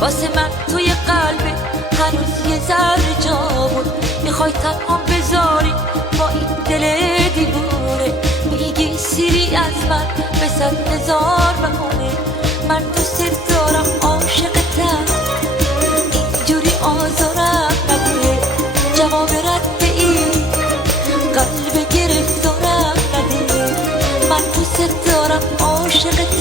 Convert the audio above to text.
واسه من توی قلبت هنوز یه ذره جا بود. میخوای تنها بذاری با این دل دیوونه، میگی سیری از من به 100,000 بهونه. من دوست دارم عاشقتم، اینجوری آزارم نده. جواب رد این قلب گرفتارم نده. من دوست دارم عاشقتم،